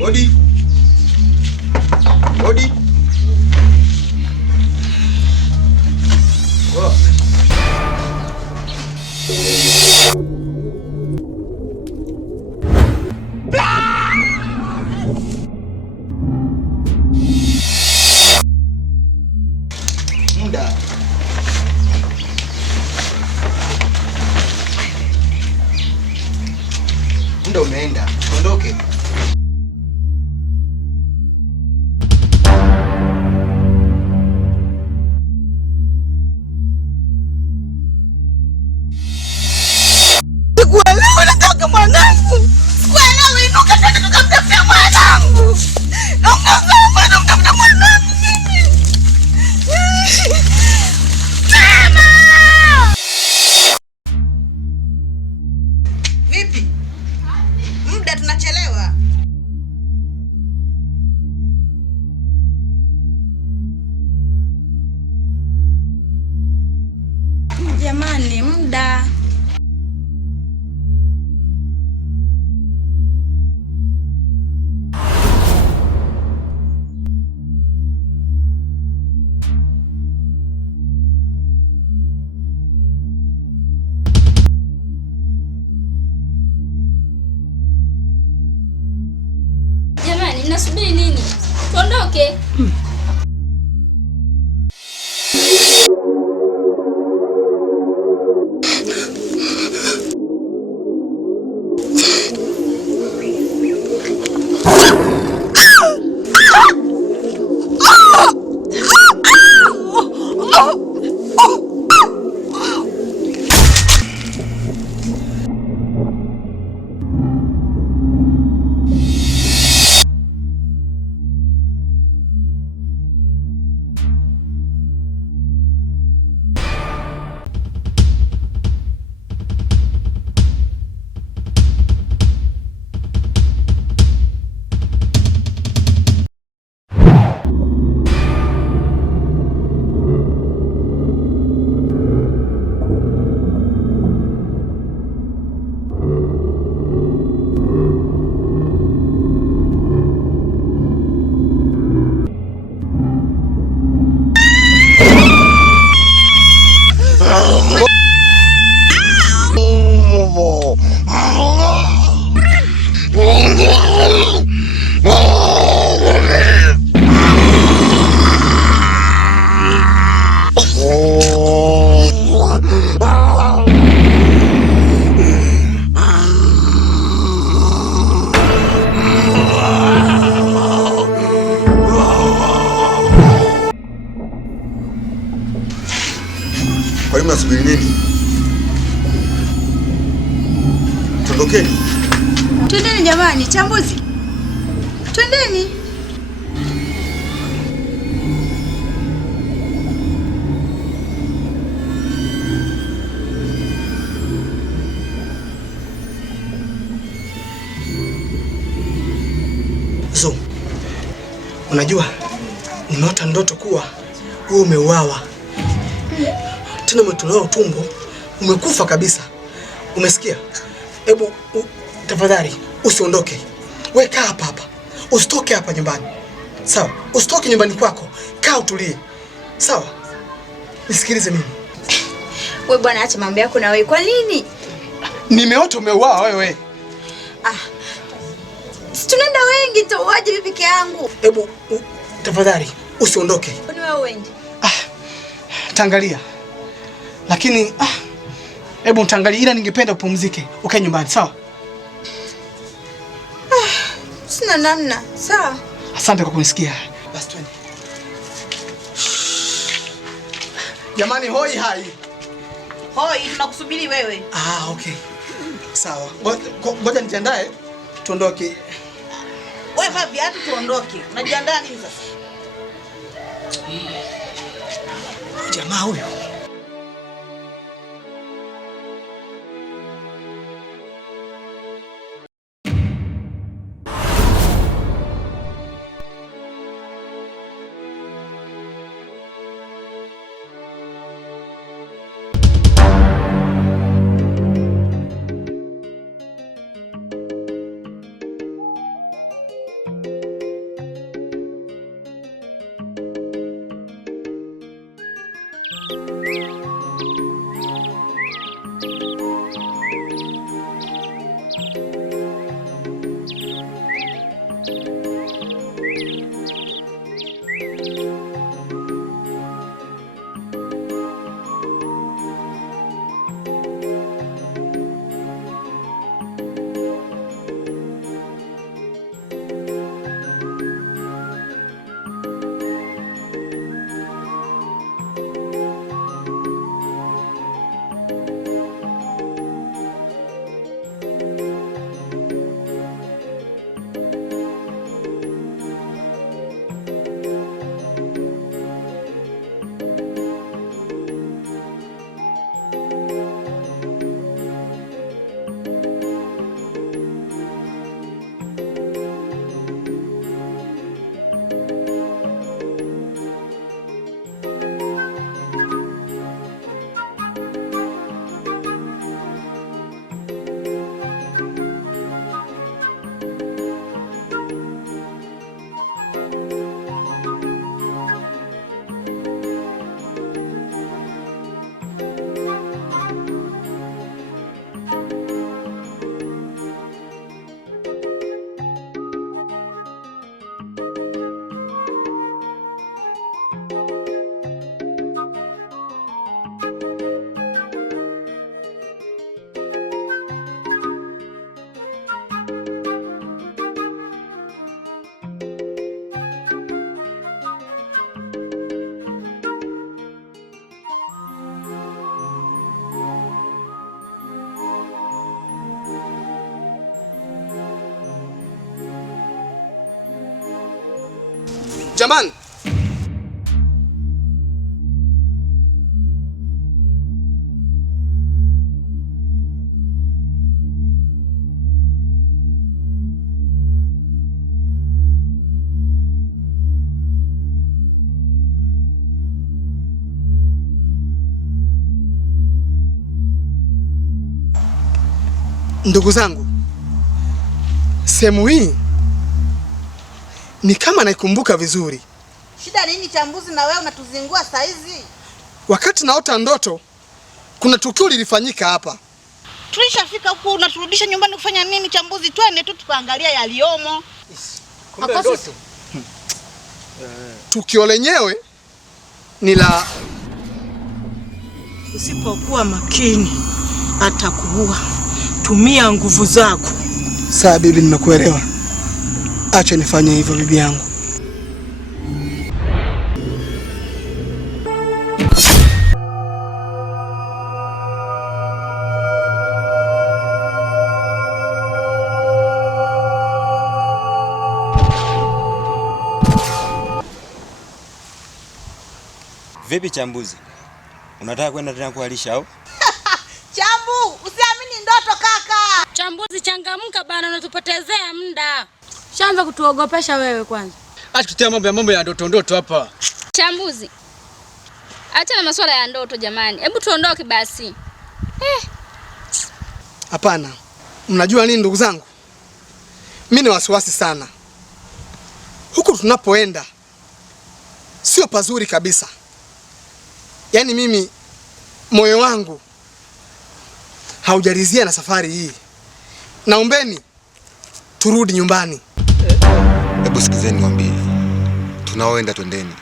Odi. Odi. Oh. Muda umeenda. Ondoke. Sikuelewi, nataka mwanangu. Sikuelewi, inuka tena tukamtafuta mwanangu. Namtafuta mwanangu mimi. Mama! Vipi? Muda tunachelewa. Jamani, muda. Jamani, mnasubiri nini? Tuondoke. Kwa nini mnasubiri nini? Tuondokeni. Twendeni jamani, chambuzi. Twendeni. So, unajua nimeota ndoto kuwa wewe umeuawa. Tena umetolewa utumbo, umekufa kabisa. Umesikia? Hebu tafadhali usiondoke. Wewe kaa hapa hapa. Usitoke hapa nyumbani. Sawa? Usitoke nyumbani kwako. Kaa utulie. Sawa? Nisikilize mimi. Wewe bwana, acha mambo yako na wewe. Kwa nini? Nimeota umeuawa wewe. Si tunaenda wengi, nitauaje mimi peke yangu? Hebu tafadhali usiondoke. Kwani wewe uende? Tangalia. Lakini hebu tangalia, ila ningependa upumzike, ukae nyumbani, sawa? Sina namna. Sawa. Asante kwa kunisikia. Basi twende. Jamani, hoi hai. Hoi, tunakusubiri wewe. Okay. Sawa. Ngoja nijiandae tuondoke. Wewe vaa viatu tuondoke. Unajiandaa nini sasa? Jamaa huyo. Jamani. Ndugu zangu, sehemu hii ni kama naikumbuka vizuri. Shida nini Chambuzi na wewe unatuzingua saa hizi? Wakati naota ndoto, kuna tukio lilifanyika hapa. Tulishafika huku unaturudisha nyumbani kufanya nini Chambuzi? Twende tu tukaangalia yaliomo. Kumbe ndoto. Tukio lenyewe ni la usipokuwa makini atakuua. Tumia nguvu zako. Sawa bibi, nimekuelewa. Acha nifanye hivyo bibi yangu. Vipi Chambuzi? Unataka kwenda tena kualisha au? Chambu, usiamini ndoto kaka. Chambuzi, changamka bana, unatupotezea muda. Shaanza kutuogopesha wewe kwanza. Acha kutia mambo ya ndoto hapa. Chambuzi, acha na masuala ya ndoto jamani. Hebu tuondoke basi. Hapana. Mnajua nini ndugu zangu? Mimi ni wasiwasi sana. Huku tunapoenda sio pazuri kabisa. Yaani mimi moyo wangu haujalizia na safari hii. Naombeni turudi nyumbani. Hebu sikizeni niwaambie. Tunaoenda twendeni.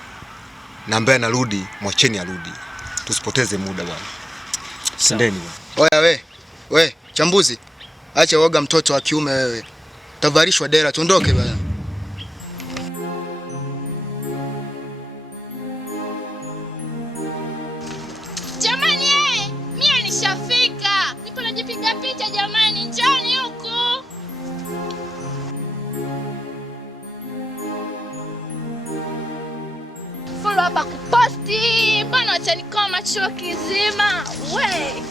Na ambaye anarudi mwacheni arudi. Tusipoteze muda bwana. Sendeni bwana. Oya we Chambuzi. Acha woga mtoto wa kiume wewe. Tavarishwa dera, tuondoke bwana. Jamani mimi nishafika. Nipo najipiga picha jamani, njoni huku. Follow hapa kuposti. Bana acha nikoma chuo kizima. We.